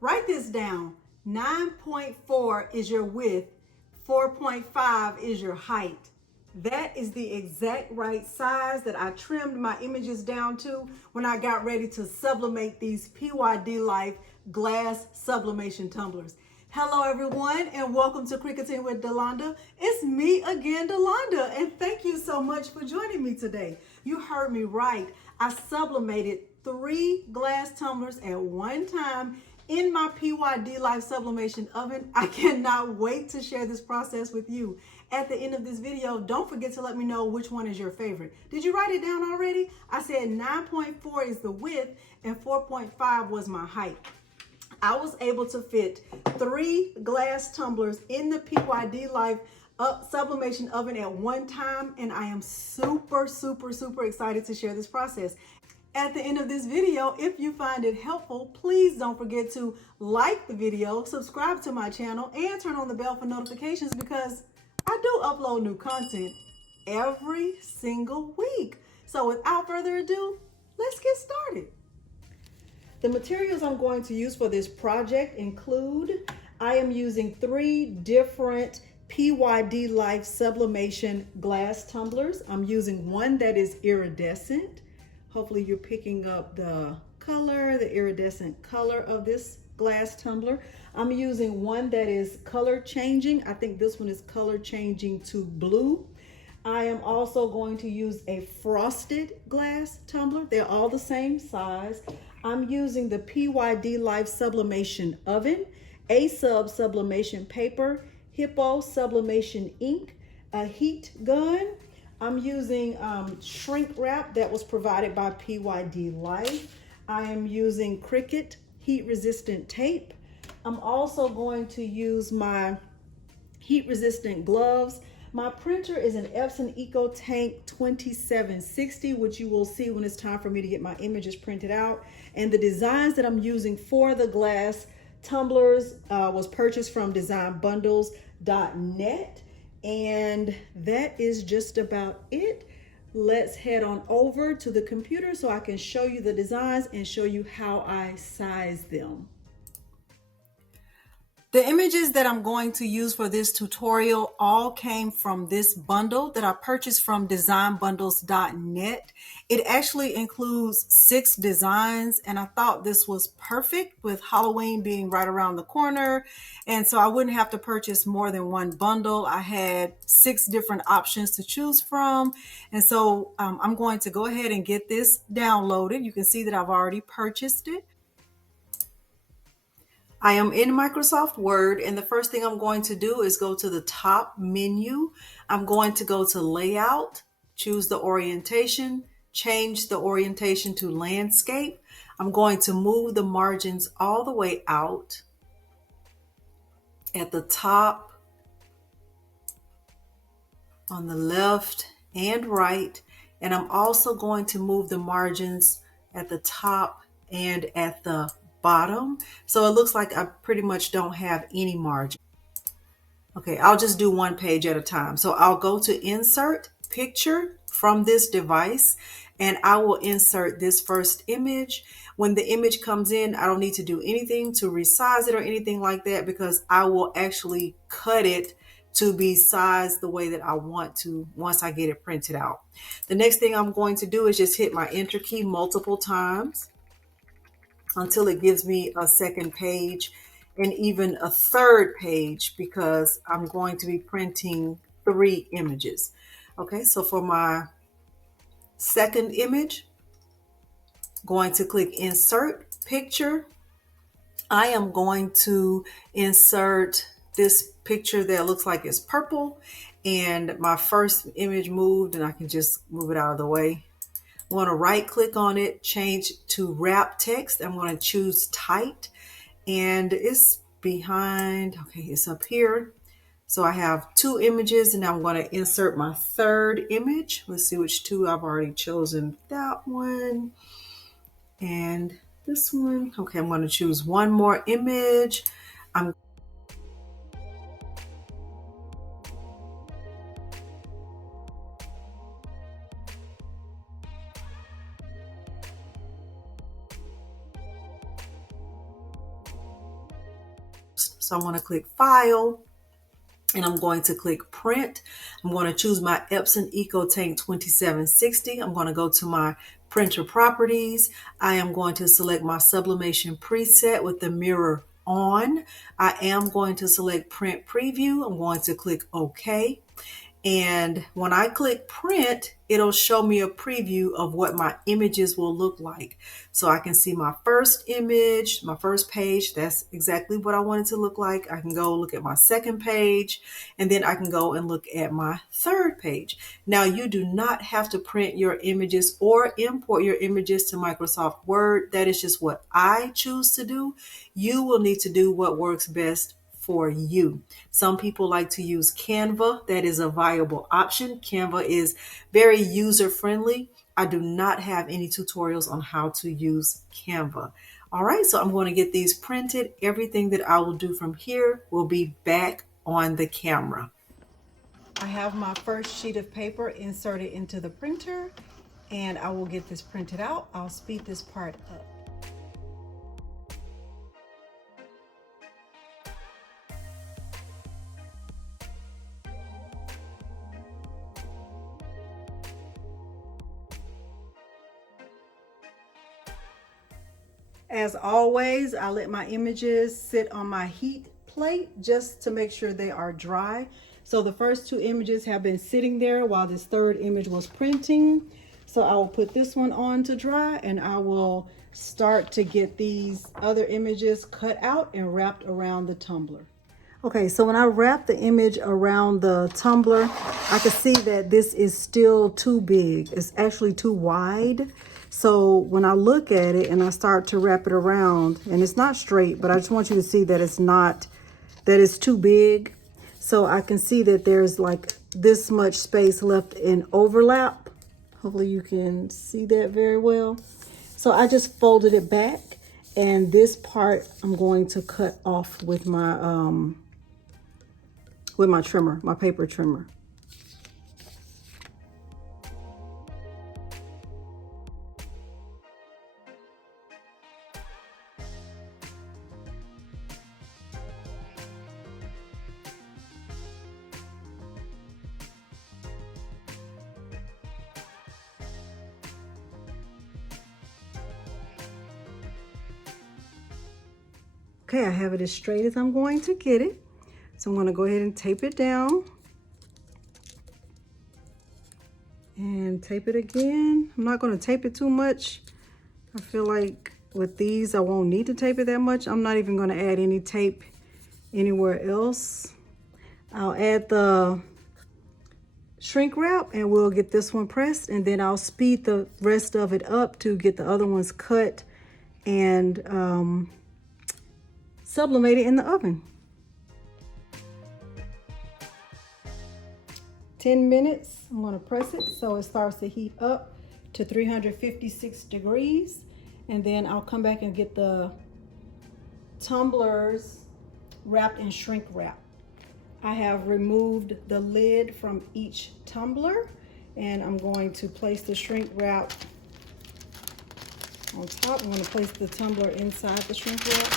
Write this down. 9.4 is your width, 4.5 is your height. That is the exact right size that I trimmed my images down to when I got ready to sublimate these PYD Life glass sublimation tumblers. Hello everyone and welcome to Cricketing with Delonda. It's me again, Delonda, and thank you so much for joining me today. You heard me right. I sublimated 3 glass tumblers at one time in my PYD Life sublimation oven. I cannot wait to share this process with you. At the end of this video, don't forget to let me know which one is your favorite. Did you write it down already? I said 9.4 is the width and 4.5 was my height. I was able to fit 3 glass tumblers in the PYD Life sublimation oven at one time, and I am super excited to share this process. At the end of this video, if you find it helpful, please don't forget to like the video, subscribe to my channel, and turn on the bell for notifications because I do upload new content every single week. So without further ado, let's get started. The materials I'm going to use for this project include, I am using 3 different PYD Life sublimation glass tumblers. I'm using one that is iridescent. Hopefully you're picking up the color, the iridescent color of this glass tumbler. I'm using one that is color changing. I think this one is color changing to blue. I am also going to use a frosted glass tumbler. They're all the same size. I'm using the PYD Life sublimation oven, A-Sub sublimation paper, Hippo sublimation ink, a heat gun. I'm using shrink wrap that was provided by PYD Life. I am using Cricut heat resistant tape. I'm also going to use my heat resistant gloves. My printer is an Epson EcoTank 2760, which you will see when it's time for me to get my images printed out. And the designs that I'm using for the glass tumblers was purchased from designbundles.net. And that is just about it. Let's head on over to the computer so I can show you the designs and show you how I size them. The images that I'm going to use for this tutorial all came from this bundle that I purchased from designbundles.net. It actually includes 6 designs, and I thought this was perfect with Halloween being right around the corner. And so I wouldn't have to purchase more than one bundle. I had 6 different options to choose from. And so I'm going to go ahead and get this downloaded. You can see that I've already purchased it. I am in Microsoft Word, and the first thing I'm going to do is go to the top menu. I'm going to go to Layout, choose the orientation, change the orientation to Landscape. I'm going to move the margins all the way out at the top, on the left and right, and I'm also going to move the margins at the top and at the bottom, so it looks like I pretty much don't have any margin. Okay, I'll just do one page at a time. So I'll go to Insert Picture from this device, and I will insert this first image. When the image comes in, I don't need to do anything to resize it or anything like that because I will actually cut it to be sized the way that I want to once I get it printed out. The next thing I'm going to do is just hit my Enter key multiple times until it gives me a second page and even a third page because I'm going to be printing 3 images. Okay, so for my second image, going to click Insert Picture. I am going to insert this picture that looks like it's purple, and my first image moved, and I can just move it out of the way. I want to right click on it, change to wrap text. I'm going to choose tight, and it's behind, okay, it's up here. So I have 2 images, and now I'm going to insert my third image. Let's see which 2 I've already chosen. That one and this one. Okay, I'm going to choose one more image. So I'm going to click File, and I'm going to click Print. I'm going to choose my Epson EcoTank 2760. I'm going to go to my printer properties. I am going to select my sublimation preset with the mirror on. I am going to select Print Preview. I'm going to click OK. And when I click print, it'll show me a preview of what my images will look like. So I can see my first image, my first page. That's exactly what I want it to look like. I can go look at my second page, and then I can go and look at my third page. Now, you do not have to print your images or import your images to Microsoft Word. That is just what I choose to do. You will need to do what works best for you. Some people like to use Canva. That is a viable option. Canva is very user friendly. I do not have any tutorials on how to use Canva. All right, so I'm going to get these printed. Everything that I will do from here will be back on the camera. I have my first sheet of paper inserted into the printer, and I will get this printed out. I'll speed this part up. As always, I let my images sit on my heat plate just to make sure they are dry. So the first two images have been sitting there while this third image was printing. So I will put this one on to dry, and I will start to get these other images cut out and wrapped around the tumbler. Okay, so when I wrap the image around the tumbler, I can see that this is still too big. It's actually too wide. So when I look at it and I start to wrap it around, and it's not straight, but I just want you to see that it's too big. So I can see that there's like this much space left in overlap. Hopefully you can see that very well. So I just folded it back, and this part I'm going to cut off with my trimmer, my paper trimmer. Okay, I have it as straight as I'm going to get it. So I'm going to go ahead and tape it down. And tape it again. I'm not going to tape it too much. I feel like with these, I won't need to tape it that much. I'm not even going to add any tape anywhere else. I'll add the shrink wrap, and we'll get this one pressed, and then I'll speed the rest of it up to get the other ones cut and sublimate it in the oven. 10 minutes, I'm going to press it so it starts to heat up to 356 degrees, and then I'll come back and get the tumblers wrapped in shrink wrap. I have removed the lid from each tumbler, and I'm going to place the shrink wrap on top. I'm going to place the tumbler inside the shrink wrap.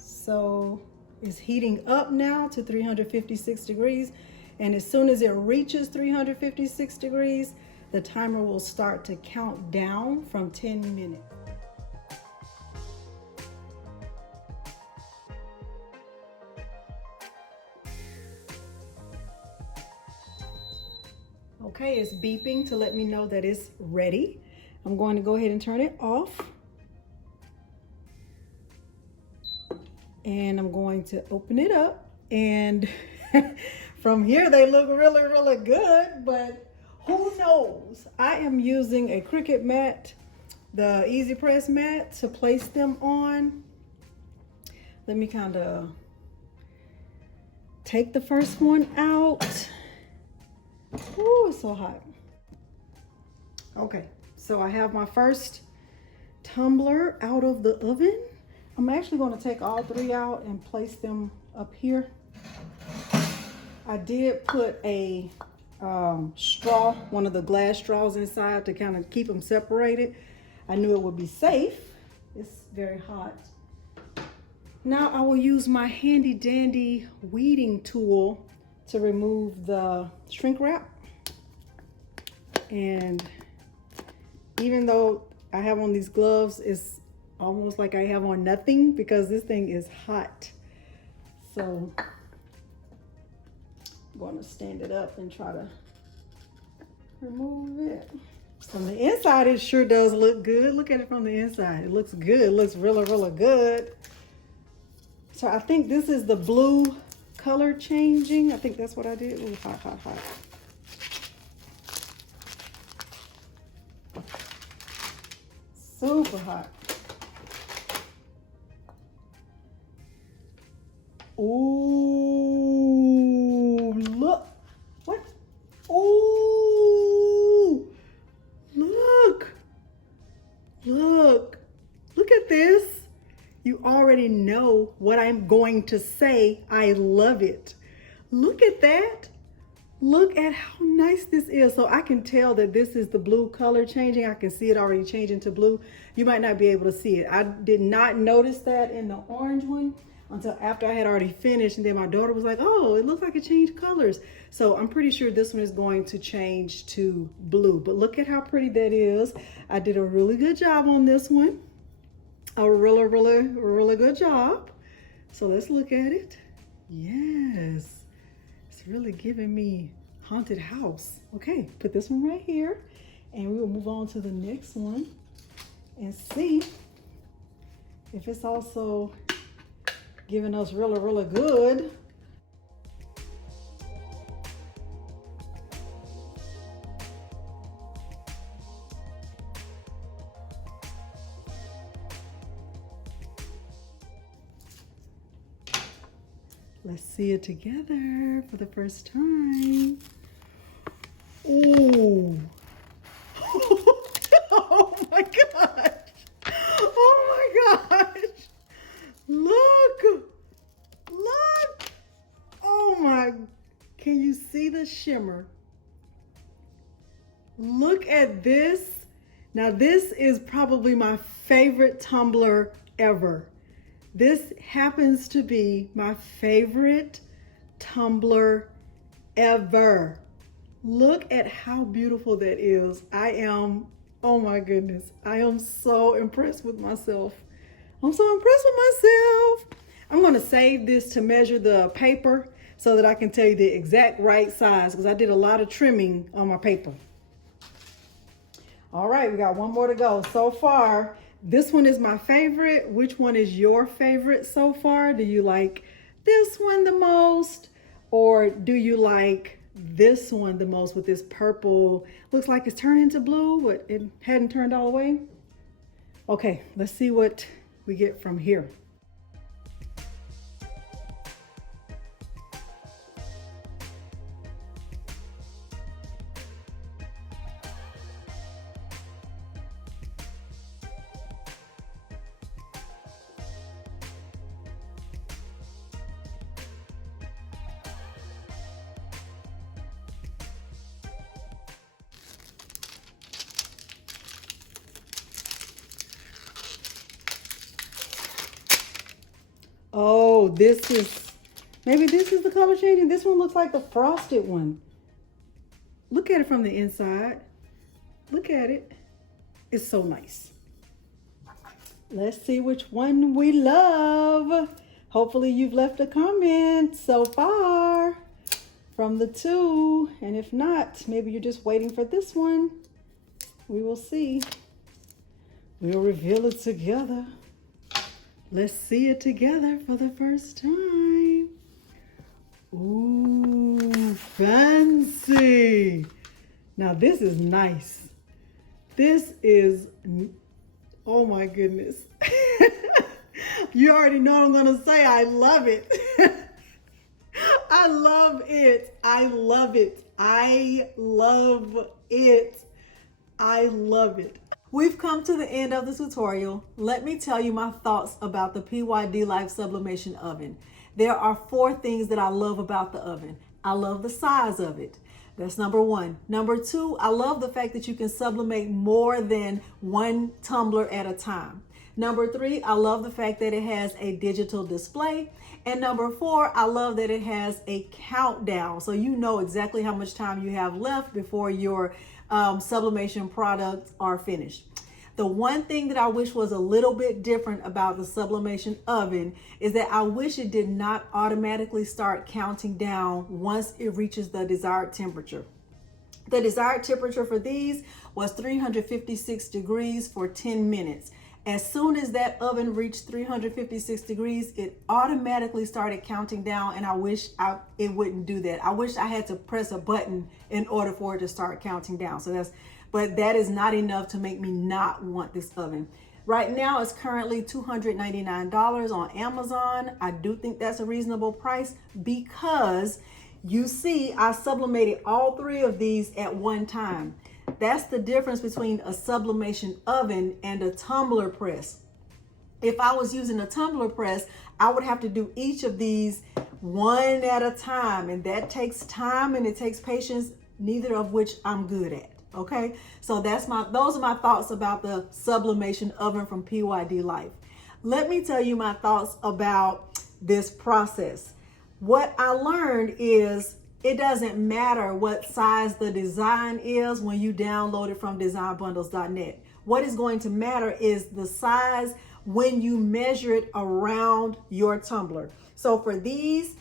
So it's heating up now to 356 degrees. And as soon as it reaches 356 degrees, the timer will start to count down from 10 minutes. Okay, it's beeping to let me know that it's ready. I'm going to go ahead and turn it off. And I'm going to open it up, and from here they look really, really good, but Who knows? I am using a Cricut mat, the Easy Press mat, to place them on. Let me kind of take the first one out. Ooh, it's so hot. Okay, so I have my first tumbler out of the oven. I'm actually going to take all three out and place them up here. I did put a straw, one of the glass straws inside to kind of keep them separated. I knew it would be safe. It's very hot. Now I will use my handy dandy weeding tool to remove the shrink wrap. And even though I have on these gloves, it's almost like I have on nothing because this thing is hot. So I'm going to stand it up and try to remove it. From the inside, it sure does look good. Look at it from the inside. It looks good. It looks really, really good. So I think this is the blue color changing. I think that's what I did. Ooh, hot, hot, hot. Super hot. Ooh, look. What? Ooh, look. Look. Look at this. You already know what I'm going to say. I love it. Look at that. Look at how nice this is. So I can tell that this is the blue color changing. I can see it already changing to blue. You might not be able to see it. I did not notice that in the orange one until after I had already finished. And then my daughter was like, oh, it looks like it changed colors. So I'm pretty sure this one is going to change to blue. But look at how pretty that is. I did a really good job on this one. A really, really, really good job. So let's look at it. Yes. It's really giving me haunted house. Okay, put this one right here and we will move on to the next one and see if it's also giving us really, really good. Let's see it together for the first time. Ooh. Oh my gosh. Oh my gosh. Look. Look. Oh my. Can you see the shimmer? Look at this. Now this is probably my favorite tumbler ever. This happens to be my favorite tumbler ever. Look at how beautiful that is. Oh my goodness. I am so impressed with myself. I'm so impressed with myself. I'm gonna save this to measure the paper so that I can tell you the exact right size because I did a lot of trimming on my paper. All right, we got one more to go. So far, this one is my favorite. Which one is your favorite so far? Do you like this one the most? Or do you like this one the most with this purple? Looks like it's turned into blue, but it hadn't turned all the way. Okay, let's see what we get from here. Oh, maybe this is the color changing. This one looks like the frosted one. Look at it from the inside. Look at it. It's so nice. Let's see which one we love. Hopefully you've left a comment so far from the two. And if not, maybe you're just waiting for this one. We will see. We'll reveal it together. Let's see it together for the first time. Ooh, fancy. Now this is nice. This is, oh my goodness. You already know what I'm gonna say. I love it. I love it. I love it. I love it. I love it. We've come to the end of the tutorial. Let me tell you my thoughts about the PYD Life Sublimation Oven. There are 4 things that I love about the oven. I love the size of it. That's number 1. Number 2, I love the fact that you can sublimate more than 1 tumbler at a time. Number 3, I love the fact that it has a digital display. And number 4, I love that it has a countdown. So you know exactly how much time you have left before your sublimation products are finished. The one thing that I wish was a little bit different about the sublimation oven is that I wish it did not automatically start counting down once it reaches the desired temperature. The desired temperature for these was 356 degrees for 10 minutes. As soon as that oven reached 356 degrees, it automatically started counting down, and I wish it wouldn't do that. I wish I had to press a button in order for it to start counting down. But that is not enough to make me not want this oven. Right now, it's currently $299 on Amazon. I do think that's a reasonable price because you see, I sublimated all 3 of these at one time. That's the difference between a sublimation oven and a tumbler press. If I was using a tumbler press, I would have to do each of these one at a time, and that takes time and it takes patience, neither of which I'm good at. Okay, so those are my thoughts about the sublimation oven from PYD Life. Let me tell you my thoughts about this process. What I learned is it doesn't matter what size the design is when you download it from designbundles.net. What is going to matter is the size when you measure it around your tumbler. So for these,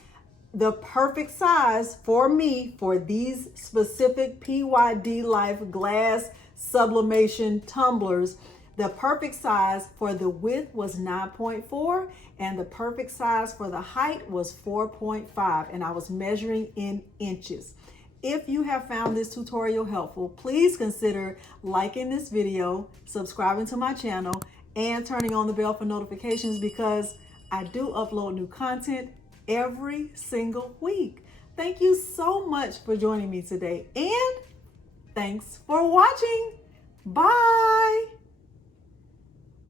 the perfect size for me for these specific PYD Life glass sublimation tumblers, the perfect size for the width was 9.4 and the perfect size for the height was 4.5, and I was measuring in inches. If you have found this tutorial helpful, please consider liking this video, subscribing to my channel, and turning on the bell for notifications because I do upload new content every single week. Thank you so much for joining me today, and thanks for watching. Bye.